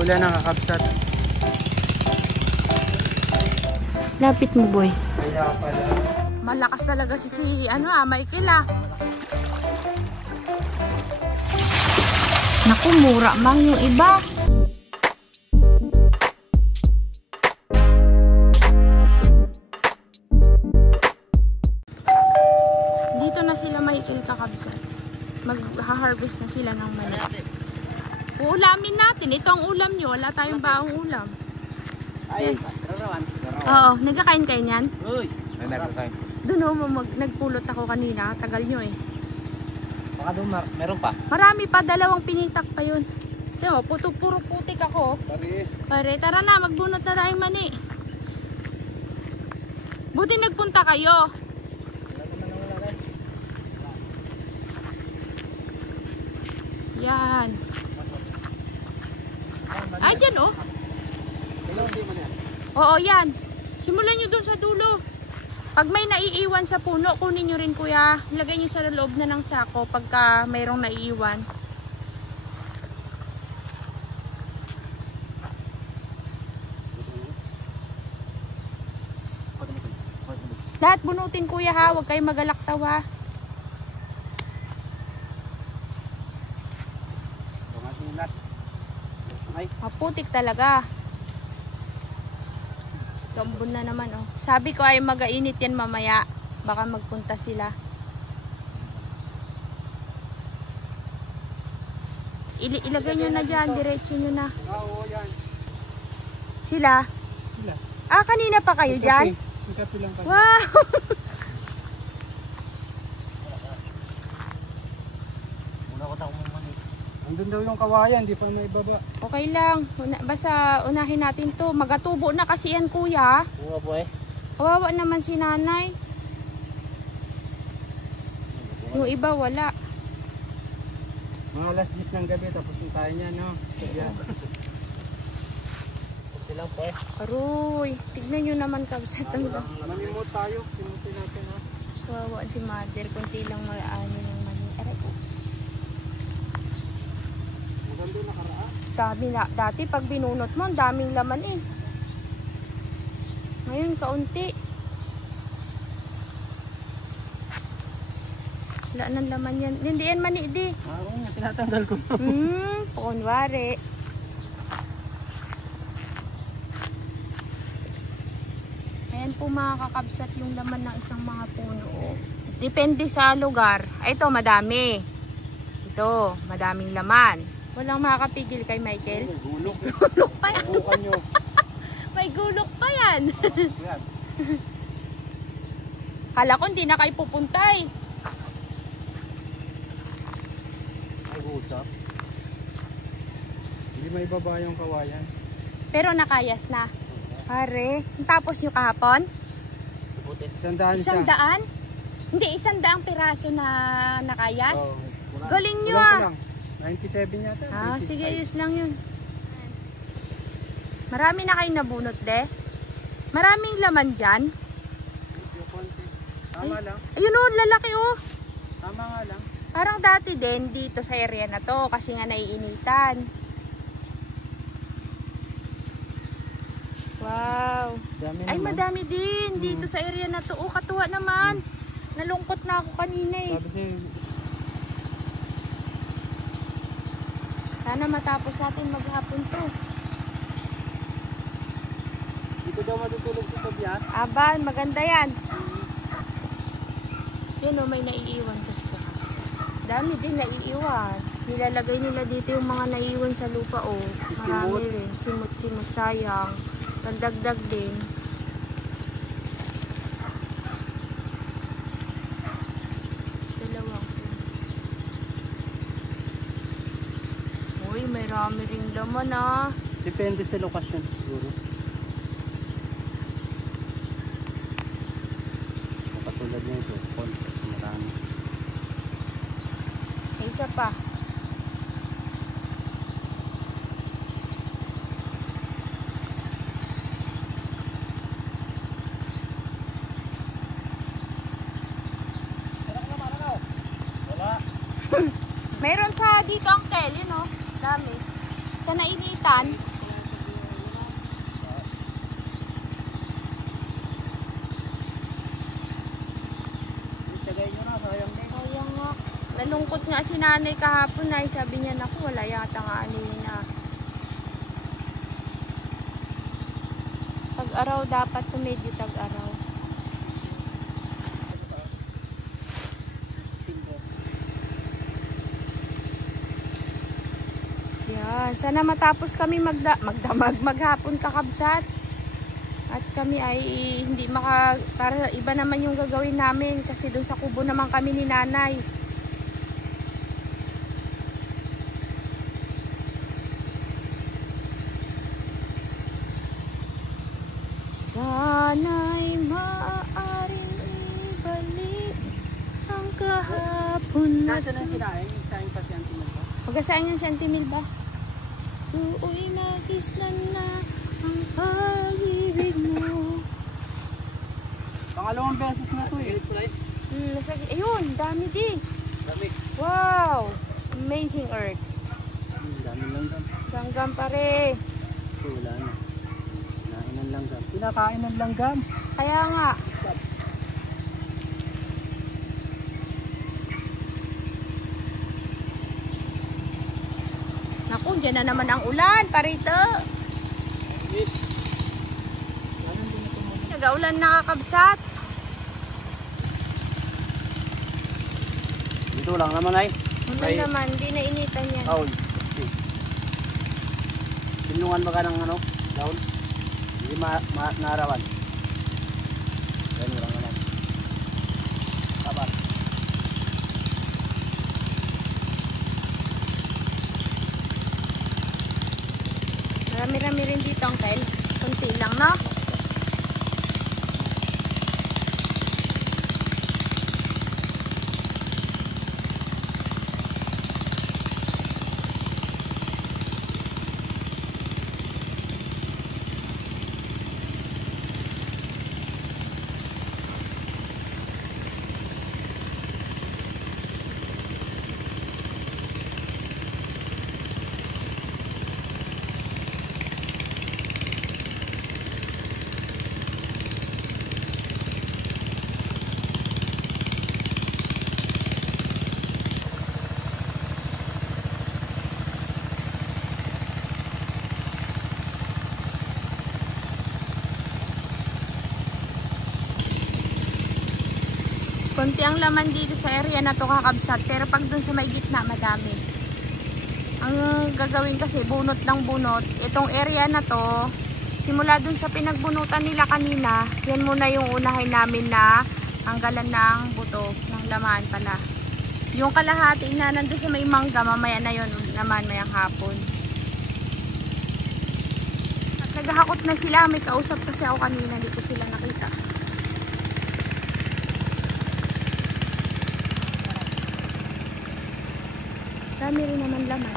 Uulan ang kakabsat. Lapit mo, boy. Kaya pala. Malakas talaga si Michael Naku, mura mang yung iba. Dito na sila Michael kakabsat. Mag-harvest na sila ng mani. Uulamin natin. Ito ang ulam nyo. Wala tayong baong ulam. Ay, Oo, nagkakain kayo niyan? uy. Ay, nagkakain. Doon nagpulot ako kanina. Tagal nyo eh. Baka doon meron pa. Marami pa, 2 pinitak pa yun. Diba, puro putik ako. Pare, tara na, magbunot na tayong mani. Buti nagpunta kayo. Yan. Ay, dyan oh. Oo, yan. Simulan nyo dun sa dulo. Pag may naiiwan sa puno, kunin nyo rin kuya. Lagay nyo sa loob na ng sako pagka mayroong naiiwan. Lahat bunutin kuya ha. Huwag kayong magalaktaw ha. Maputik talaga. Gambon na naman oh. Sabi ko ay magainit yan mamaya. Baka magpunta sila. Ilagay nyo na dyan. Diretso nyo na. Oo, yan. Sila? Sila. Ah, kanina pa kayo dyan? Wow! Andun daw yung kawayan, di pa may baba. Okay lang. Basta unahin natin to. Magatubo na kasi yan kuya. Oo po eh. Kawawa naman si nanay. Yung iba wala. Mga alas 10 ng gabi tapos yung tayo niya, no? Yan. Okay lang po eh. Aroy, tignan nyo naman kabsat ang Mamimot tayo, simutin natin ha. kawawa si mother. Kunti lang mag-ano ng mani. Aray ko. Maganda nakaraan. Dati pag binunot mo, ang daming laman eh. Ngayon, kaunti. Wala nang laman yan. Hindi yan mani di. Oo nga, tinatanggal ko. Kunwari. Ayan po mga kakabsat yung laman ng isang mga puno. Depende sa lugar. Ay, ito, madami. Ito, madaming laman. Walang makakapigil kay Michael. Gulok. Gulok pa yan. Bukan nyo. May gulok pa yan. Yan. Kala ko hindi na kayo pupuntay. Ay, usap. Hindi may baba yung kawayan. Pero nakayas na. Pare, tapos yung kahapon? 100 siya. 100? Hindi, 100 piraso na nakayas. Oh, Galing nyo kulang. 97 yata. Ah, 95. sige, ayos lang yun. Marami na kayo nabunot, de? Maraming laman dyan. Tama lang. Ayun o, lalaki o. Tama nga lang. Parang dati din dito sa area na to kasi nga naiinitan. Wow. Dami Ay, naman. madami din dito sa area na to. Oh, katuwa naman. Nalungkot na ako kanina eh. Sabi siya, Sana matapos natin maghapon to. dito daw matutulog sa Tobias. Aban, maganda yan. Yan o, may naiiwan kasi kakapsa. Dami din naiiwan. Nilalagay nila dito yung mga naiiwan sa lupa o. Marami rin. Simot-simot, sayang. Pandagdag din. Dalawang. Uy, may rami rin laman ah. Depende sa lokasyon siguro. Katulad nito, konti, marami. May isa pa. Mayroon sa dito ang kel, yun o. Dami. Sa nainitan. nga si nanay kahapon ay sabi niya, naku, wala yata nga ano yun na. Tag-araw dapat kung medyo tag-araw. Yan, sana matapos kami maghapon kakabsat. At kami ay hindi para iba naman yung gagawin namin kasi doon sa kubo naman kami ni nanay. Sana'y maaaring ibalik ang kahapon na. Nasa nang sinain? Saing pa si Auntie Melba? Magasaan yung sentimil ba? Uy, nagisnan na ang pag-ibig mo. Pangalawang beses na to eh. Ayun, dami di. Dami. Wow! Amazing Earth. Dami langgam. Langgam pare. Wala na. Kinain ng langgam. Pinakain ng langgam. Kaya nga. Naku, dyan na naman ang ulan, parito. Nag-aulan nakakabsat. Dito lang naman ay. Ulan naman, di na initan yan. Daon. Tinungan ba ka ng ano? Daon? Hindi naarawan. Yan lang naman. Kapat. Marami-rami rin dito ang tel. Kunti lang, no? Konti ang laman dito sa area na to kakabsat, pero pag dun sa may gitna madami. Ang gagawin kasi bunot ng bunot, itong area na to simula dun sa pinagbunutan nila kanina, yan muna yung unahin namin na tanggalan ng buto ng laman pala. Yung kalahati na nandun sa may mangga, mamaya na yun naman mayang hapon. At naghahakot na sila, may kausap kasi ako kanina, hindi ko sila nakita. Dami rin naman laman.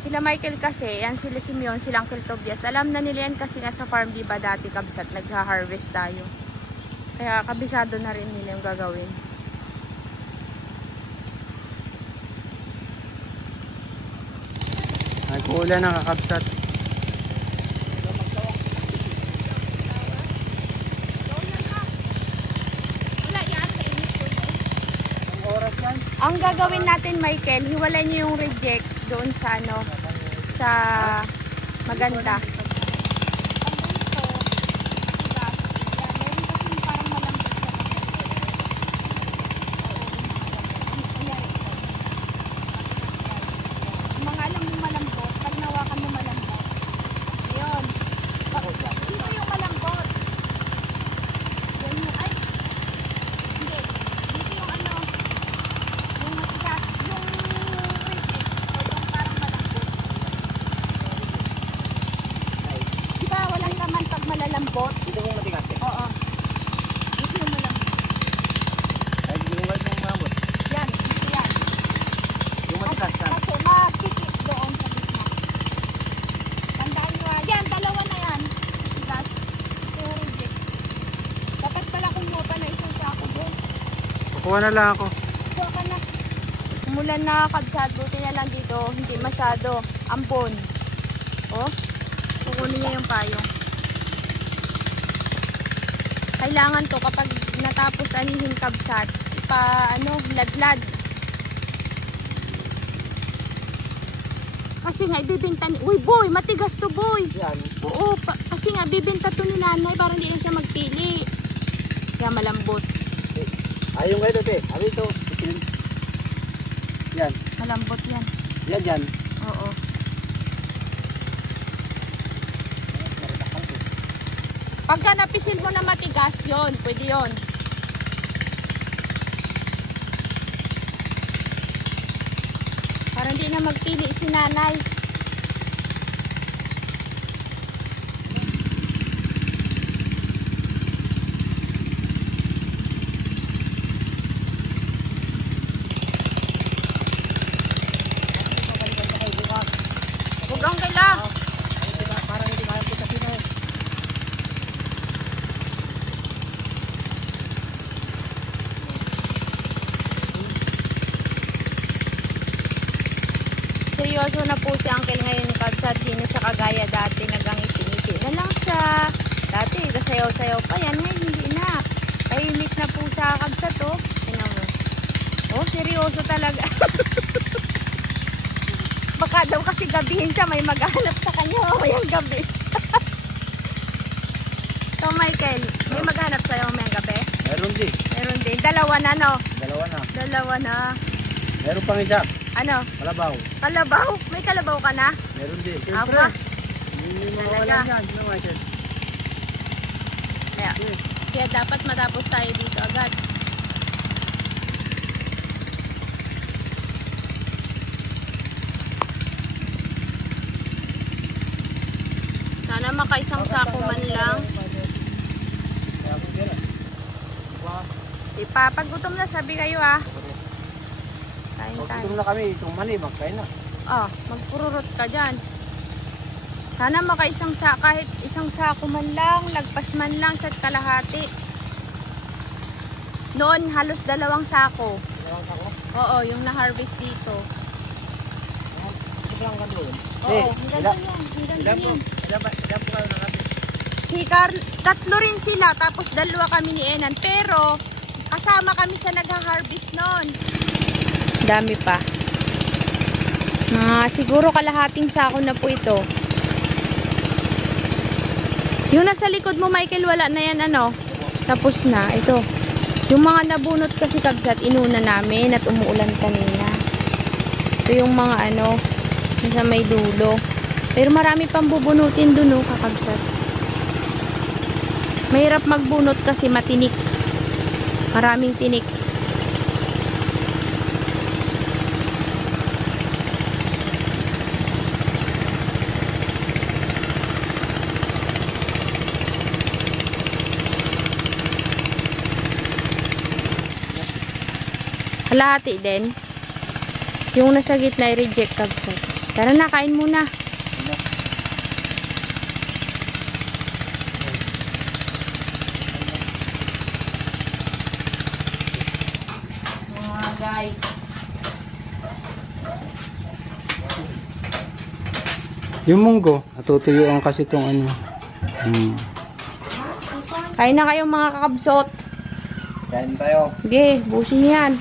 Sila Michael kasi, yan sila Simeon, silang Uncle Tobias. Alam na nila yan kasi nga sa farm, di ba dati kabsat, nagha-harvest tayo. Kaya kabisado na rin nila yung gagawin. Nag-uulan ang kakabsat. Ang gagawin natin, Michael, hiwalay niyo yung reject doon sa ano, sa maganda. Mga alam mo malambot, pag nawakan mo malambot. Ayun. Dito yung malambot. Yan yung, ay, hindi. Dito yung ano, yung matigas, yung reject, o yung parang malambot. Di ba walang laman pag malalambot? Dito kung matigas eh. Oo. Dito yung malambot. Ay, yung white mong mamot. Yan, dito yan. Yung matigas yan. Kasi makikip doon sa gitna. Tandaan nyo yan, dalawa na yan. Matigas. Ito yung reject. Dapat pala kumuha pa na isang sako doon. Kukuha na lang ako. Kuha ka na. Umulan na kabsat, buti na lang dito, hindi masyado. Ambon. Oh, kukunin niya yung payong. Kailangan to kapag natapos anihin kabsat, ladlad. Kasi nga ibibenta ni... Uy boy, matigas to boy. Yan. Oo, kasi nga bibenta to ni nanay para hindi na siya magpili. Kaya malambot. Ayun kayo te. Ano ito? Yan. Malambot yan. Yan. Oo. Pagka napisil mo na matigas, yon, pwede yon. Para hindi na magpili si nanay. Huwag ang kaila. Parang hindi kaya po sa sino. Seryoso na po si Uncle ngayon kabsat. Di na siya kagaya dati. Nagangiti-ngiti na lang siya. Dati kasayaw-sayaw pa yan. Ngayon hindi na. Tahimik na po siya kabsat oh. Tingnan mo. Oh, seryoso talaga. Baka daw kasi gabihin siya. May maghanap sa kanya mamayang gabi. So Michael, may maghanap sa'yo mamayang gabi? Meron din. Meron din. Dalawa na no? Dalawa na. Meron pang isa. Ano? Kalabaw. Kalabaw? May kalabaw ka na? Meron din. Apa? Hindi Talaga? mawalan yan. No, Michael. Kaya dapat matapos tayo dito agad. Sana makaisang sako man lang. Pag gutom na, sabi kayo ah. Kain tayo. Pagkutom na kami, itong mani, magkain na. Magpururot ka dyan. Sana makaisang sako, kahit isang sako man lang, lagpas man lang sa kalahati. Noon, halos 2 sako. Oo, yung na-harvest dito. Ito lang ka doon. Oo, ang ganda yan. Ilan po kayo nakati? Si Carl, 3 rin sila, tapos 2 kami ni Enan. Pero, kasama kami sa nagha-harvest noon. Dami pa. Siguro kalahating sako na po ito. Yung nasa likod mo, Michael, wala na yan, ano? Tapos na, ito. Yung mga nabunot kasi kabsat, inuna namin at umuulan kanina. Ito yung mga ano, nasa may dulo. Pero marami pang bubunutin dun, kakabsat. Mahirap magbunot kasi matinik. Maraming tinik. Kalahati din. Yung nasa gitna i-reject kabsat. Tara na, kain muna. Guys. Yung munggo, natutuyuan kasi itong ano. Kain na kayo mga kakabsot. Kain tayo. Sige, busin yan.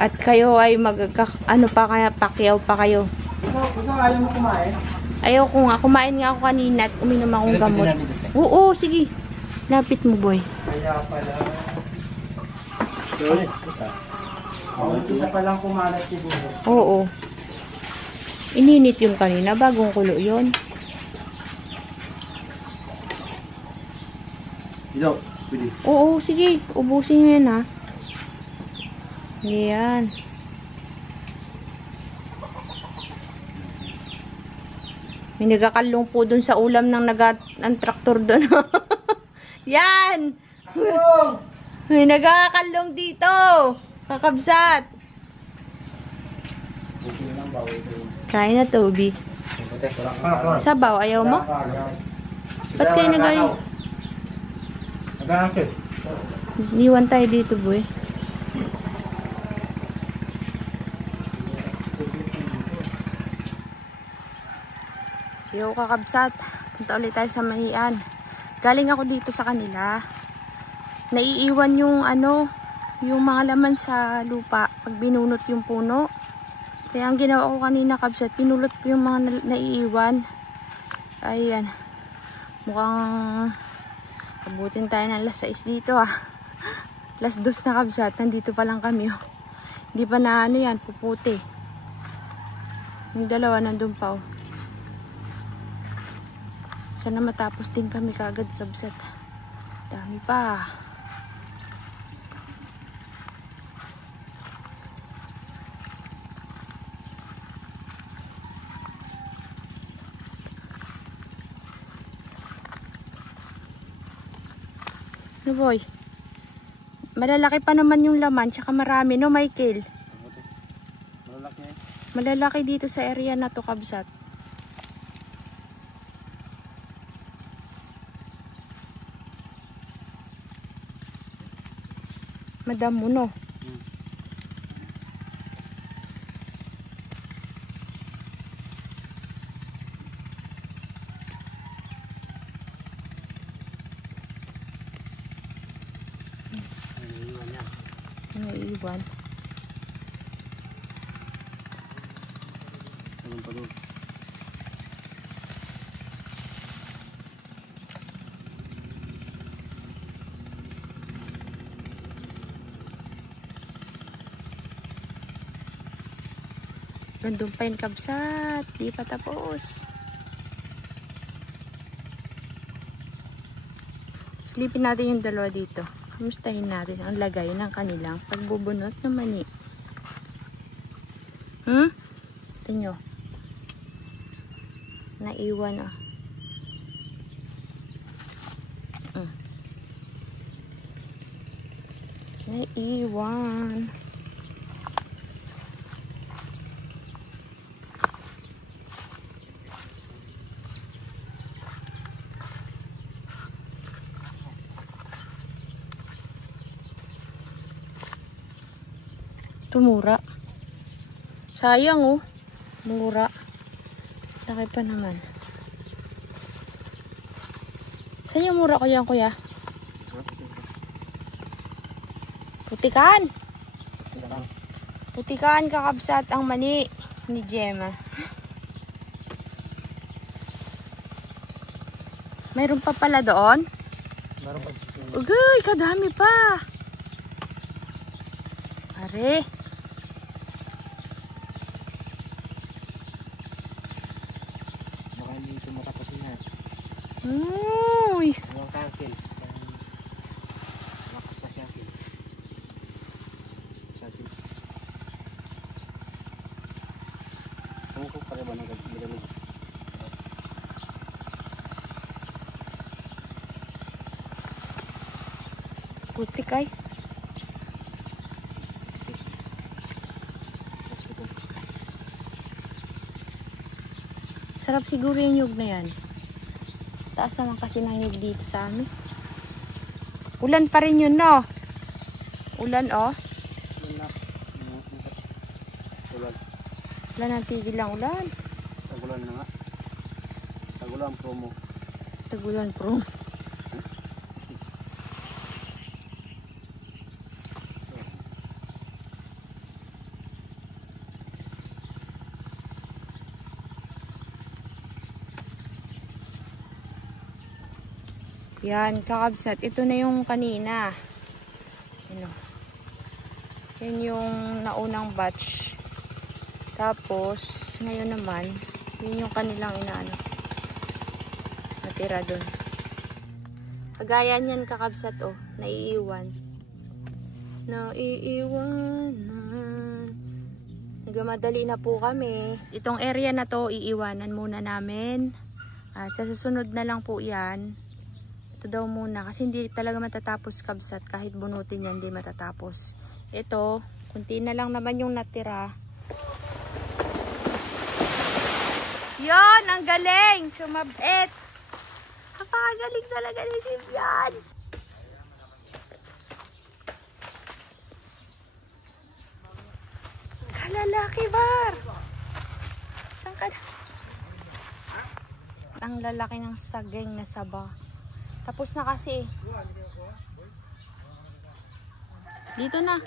At kayo ay ano pa kaya, pakyaw pa kayo. Ikaw ayaw mo kumain? Ayaw ko nga, kumain nga ako kanina at uminom akong gamot. Oo, sige. Lapit mo, boy. Kaya pala. Sorry. Isa pa lang kumalat siguro. Oo. Ininit yung kanina, bagong kulo yun. Ito, pwede. Oo, sige. Ubusin nyo yan, ha. Yan. May nagakalong po dun sa ulam ng ang traktor dun. Yan! May nagakalong dito. Kakabsat. Kain na, Toby. Sabaw, ayaw mo? Ba't kayo nagaling? Niwan tayo dito, boy. Yo kakabsat, punta ulit tayo sa Manian. Galing ako dito sa kanila. Naiiwan yung yung mga laman sa lupa pag binunot yung puno. Kaya ang ginawa ko kanina kabsat, pinulot ko yung mga naiiwan. Ayan. Mukhang abutin tayo ng alas 6 dito Alas 2 na kabsat, nandito pa lang kami Hindi pa na yan, puputi. Yung dalawa nandun pa Sana matapos din kami kagad kabsat. Dami pa. No boy. Malalaki pa naman yung laman, tsaka marami no Michael. Malalaki. Malalaki dito sa area na to kabsat. Madamo no. Iwan. Anong pa doon? Nandun pa yung kabsat. Di pa tapos. Silipin natin yung dalawa dito. Kamustahin natin ang lagay ng kanilang pagbubunot ng mani. Tingnan nyo. Naiwan Naiwan. Mura. Sayang mura. Laki pa naman. Saan yung mura ko yan kuya? Putikan. Putikan kakabsat ang mani ni Gemma. Mayroon pa pala doon? Meron pa. Ugay, kadami pa. Pare. Uy! Huwag kangkin. Lakas pa siya akin. Sa akin. Tungkol pa rin ba ng gagawin? Putik ay. Sarap siguro yung nyug na yan. Taas naman kasi ng nyug dito sa amin. Ulan pa rin yun, no? Ulan, Ulan. Ulan ang tigil lang ulan. Tagulan na nga. Tagulan promo. Tagulan pro. Yan, kakabsat. Ito na yung kanina. Yan yung naunang batch. Tapos, ngayon naman, yun yung kanilang natira dun. Kagaya niyan kakabsat, naiiwan. Naiiwanan. Nagmamadali na po kami. Itong area na to, iiwanan muna namin. At sa susunod na lang po yan. Ito daw muna kasi hindi talaga matatapos kabsat, kahit bunutin yan hindi matatapos. Ito, kunti na lang naman yung natira. Yon, ang galing! Sumabit! Napakagaling talaga ni Vivian! Kalalaki bar! Saan ka na? ang lalaki ng saging na saba. Tapos na kasi eh. Dito na.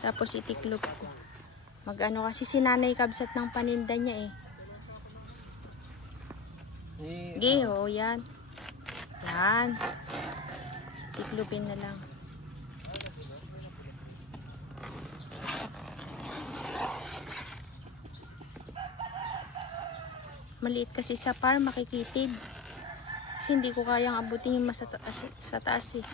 Tapos itiklop ko. Mag-ano kasi si Nanay kabsat ng paninda niya eh. Sige, oh, yan. Yan. Tiklupin na lang. Maliit kasi sa farm, makikitid. Kasi hindi ko kayang abutin yung sa taas eh.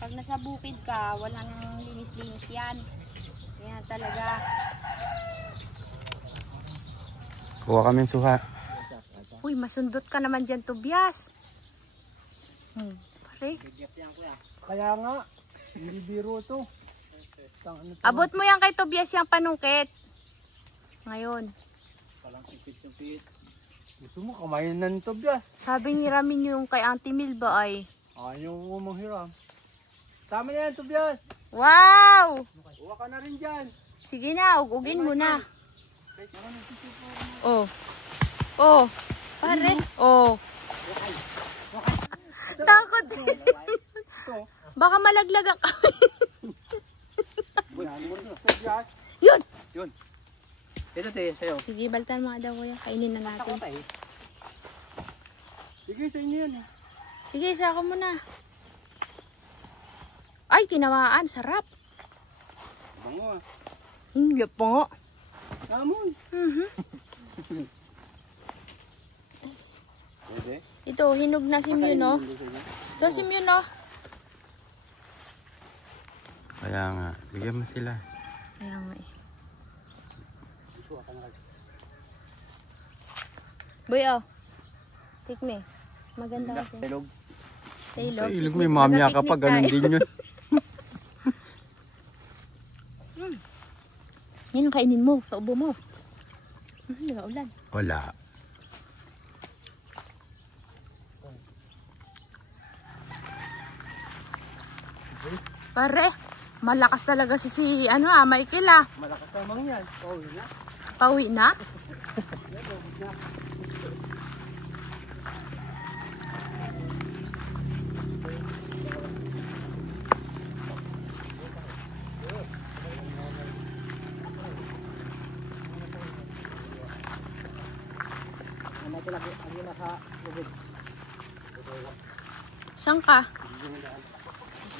Pag nasa bukid ka, walang linis-linis yan. Yan talaga. Kuha kami suha. Uy, masundot ka naman dyan, Tobias. Pare. Kaya nga, hindi biro to. Abot mo yan kay Tobias yung panungkit. Ngayon. Palang sipit-sipit. Gusto mo kamayin na ni Tobias. Sabi ni Ramin yung kay Auntie Milba ay. Ayaw ko manghiram. Tama yan, Tobias. Wow! Uwa ka na rin dyan. Sige na, ugugin mo na. Oh. Oh. Pare. Oh. Takot. Baka malaglag ang kami. Yun. Yun. Ito tayo, sa'yo. Sige, baltan mga daw kuya. Kainin na natin. Sige, sa inyo yan eh. Sige, isa ako muna. Ay, tinawaan. Sarap. Bango ah. Hindi po. Namun. Pwede? Ito, hinog na si Mew, no? Ito si Mew, no? Kaya nga, bigyan mo sila. Kaya nga eh. Boy, oh. Take me. Maganda kasi. Ilog. Sa ilog. Sa ilog may mamaya ka pa, ganun din yun. Yan ang kainin mo, paubo mo. Hindi ka ulan. Wala. Pare, malakas talaga si Michael ah. Malakas namang yan. Pauwi na. Pauwi na? Saan ka?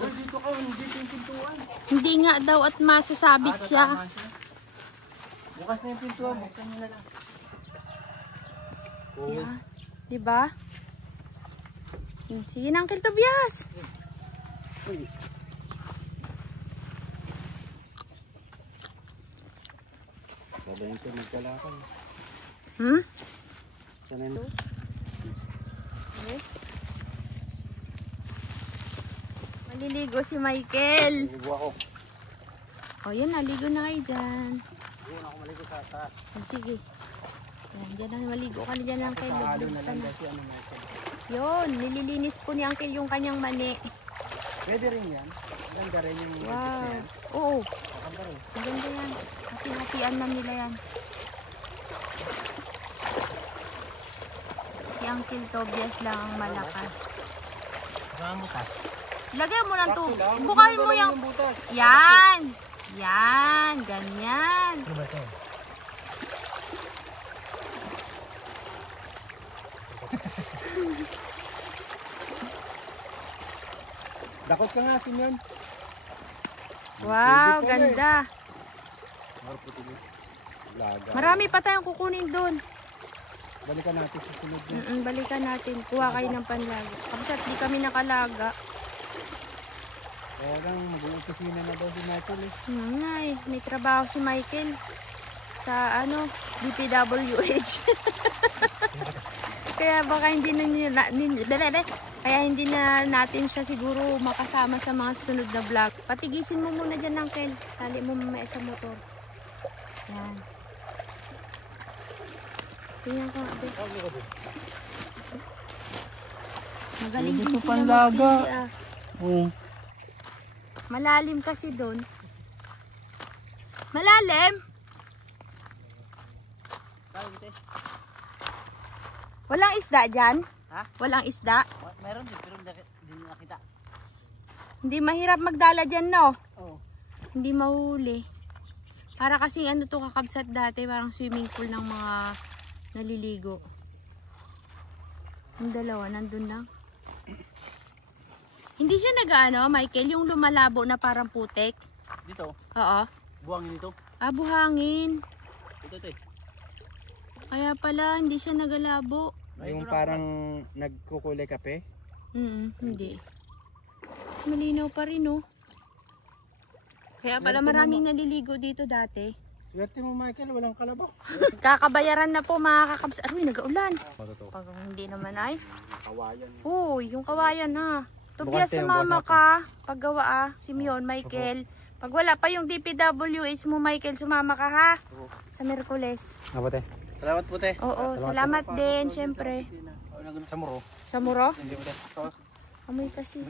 Dito ka, hindi yung pintuan. Hindi nga daw at masasabit siya. Bukas na yung pintuan, buksan nyo na lang. Yeah. Diba? Sige na, Uncle Tobias. Uy. Sabayin ko nagkalakan. Sabayin ko. Maliligo si Michael. Naligo ako. O yan, naligo na kayo dyan. Doon ako maligo sa taas. O sige. Yan, dyan na, maligo ka na dyan lang kayo. Sa halo na lang kasi ano mo ito. Yun, nililinis po ni Uncle yung kanyang mani. Pwede rin yan. Ganda rin yung Wow. Oo, Ganda rin. maganda yan. Hati-hatian na nila yan. Si Uncle Tobias lang ang malakas. Ramutas. Lagyan mo ng tubig. Bukahin mo yung... butas. Yan! Yan! Ganyan! Ano ba ito? Dakot ka nga, Simeon. Wow, Pwede pa ganda! Laga. Marami pa tayong kukunin doon. Balikan natin sa sunod na. Balikan natin. Kuha kayo ng panlaga. Kapsat di kami nakalaga. Kaya lang, mag-uusina na daw si Michael eh. Ngay, may trabaho si Michael sa DPWH. Kaya baka hindi kaya hindi na natin siya siguro makasama sa mga susunod na vlog. Patigisin mo muna dyan, Uncle. Tali mo mamaya sa motor. Yan. Tingnan ko nga, Be. Magaling din sila magpili, ah. Oo. Malalim kasi doon. Malalim? Walang isda dyan? Ha? Walang isda? Meron din, pero hindi nakita. Hindi mahirap magdala dyan, no? Oo. Hindi mahuli. Para kasi ano to kakabsat dati, parang swimming pool ng mga naliligo. Yung dalawa, nandun lang. Hindi siya nag-ano, Michael, yung lumalabo na parang putik? Dito, Oo. buhangin ito. Ah, buhangin. Ito, ito. Kaya pala, hindi siya nagalabo. Yung parang nagkukulay kape? Hindi. Malinaw pa rin, oh. Kaya pala maraming naliligo dito dati. Swerte mo, Michael, walang kalabaw. Kakabayaran na po mga kakabs. Aroy, nag-aulan. Pag hindi naman ay. Kawayan. Uy, yung kawayan ha. Tobias, sumama ka. Paggawa ah. Simeon, Michael. Pag wala pa yung DPWH mo, Michael, sumama ka ha. Sa Merkules. Abate. Salamat po, te. Oo, salamat din, syempre. Sa muro. Sa Muro? Hindi po, te. Amoy kasi.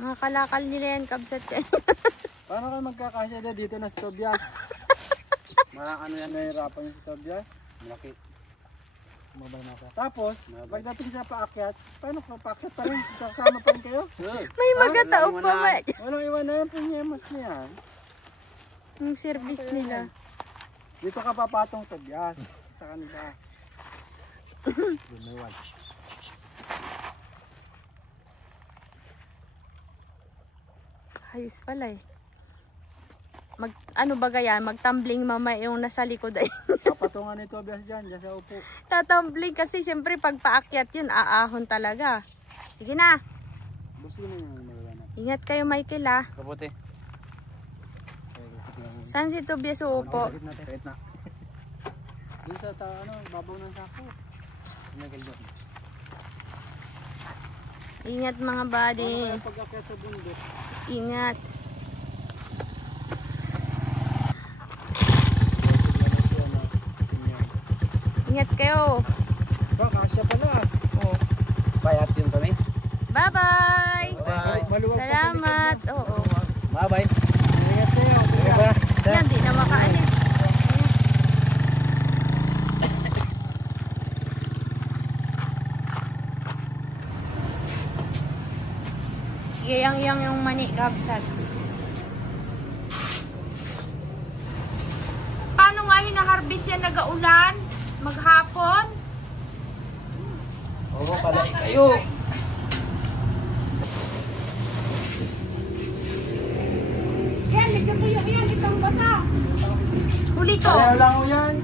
Mga kalakal nila yan, kabsat ka. Paano kayo magkakasya dito na si Tobias? Marang ano yan, nahihirapan yung si Tobias. Malaki. Tapos, pagdating sa paakyat, paano ka paakyat pa rin? Kasama pa rin kayo? May magataog pa ba? Walang iwan na yung pinyemos niyan. Yung service nila. Dito ka papatong Tobias. Sa kanila. Ayos pala eh. Ano ba yan? Magtumbling mama yung nasa likod ay. Papatungan ni Tobias dyan sa upo. Tatumbling kasi syempre pag paakyat yun, aahon talaga. Sige na. Busin mo yung mga. Ingat kayo, Michael ah. Kapote. Saan si Tobias uupo? Kahit na. Doon sa babaw ng sako. Ingat mga buddy. Pag-akyat sa bundok. Ingat. Ingat kayo. Ba, kasya pala. Oo. Bayat yun kami. Bye-bye. Maluwag pa sa Salamat. Oo. Bye-bye. Ingat kayo. Yan, di na makaalis. Iyang-iyang yung mani, kabsat. Paano nga hina-harvest yan nag-aulan? Maghapon? Oo, palay kayo. Yan, nagkatuyo yan, itang bata. Huli to. Kaya lang mo yan.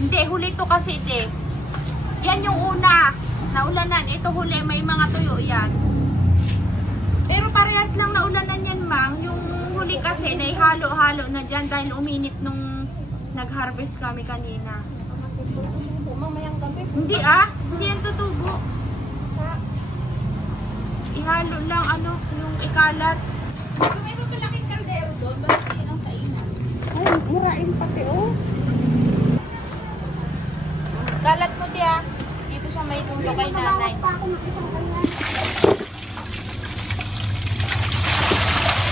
Hindi, huli to kasi ite. Yan yung una. Naulanan. Ito huli, may mga tuyo yan. Pero parehas lang naulanan yan, Mang. Yung huli kasi, naihalo-halo na dyan dahil uminit nung nag-harvest kami kanina. Mamayang gabi. Hindi hindi yan tutubo. Ihalo lang, yung ikalat. Mayroon malaking kaldero doon, bakit hindi lang kainan? Ay, murain pati, oh. Kalat mo diya. Dito sa may tulo kay nanay.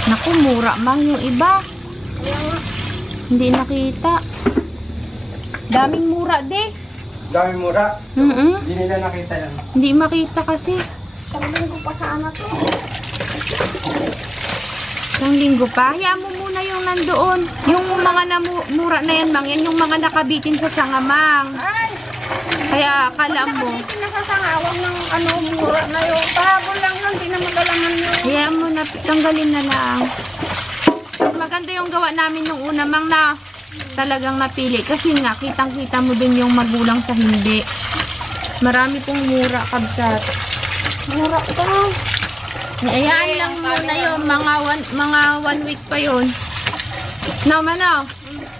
Naku, mura Mang yung iba. Hindi nakita. Daming mura de. Daming mura. Hindi nila nakita yan. Hindi makita kasi. Isang linggo pa sa anak ko. Isang linggo pa. Hayaan mo muna yung nandoon. Yung mga mura na yan, Mang. Yan yung mga nakabitin sa sangamang. Ay! Kaya akala mo. Hindi nasasangawang ng mura na yun. Pahabol lang lang, di na magalangan yun. Hayaan mo na, tanggalin na lang. Mas maganda yung gawa namin nung una, Mang, na talagang napili. Kasi nga, kitang-kita mo din yung magulang sa hindi. Marami pong mura, kabsat. Mura pa. Hayaan lang muna yun. Mga one week pa yun. No, Mano.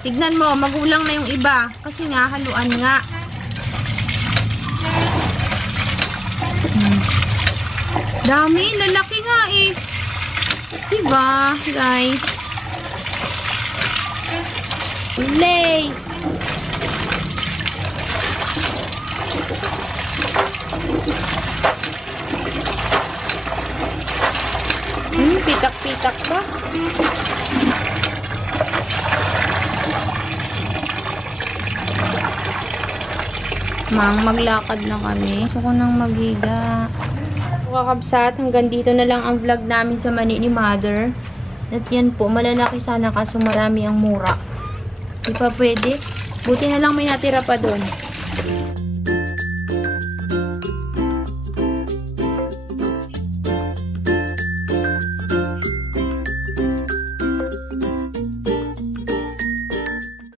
Tignan mo, magulang na yung iba. Kasi nga, haluan nga. Dami, lalaki nga eh. Diba, guys? Lay! Pitak-pitak ba? Maglakad na kami. Gusto ko nang maghiga. Kakabsat, hanggang dito na lang ang vlog namin sa mani ni Mother. At yan po, malalaki sana kaso marami ang mura. Di pa pwede. Buti na lang may natira pa doon.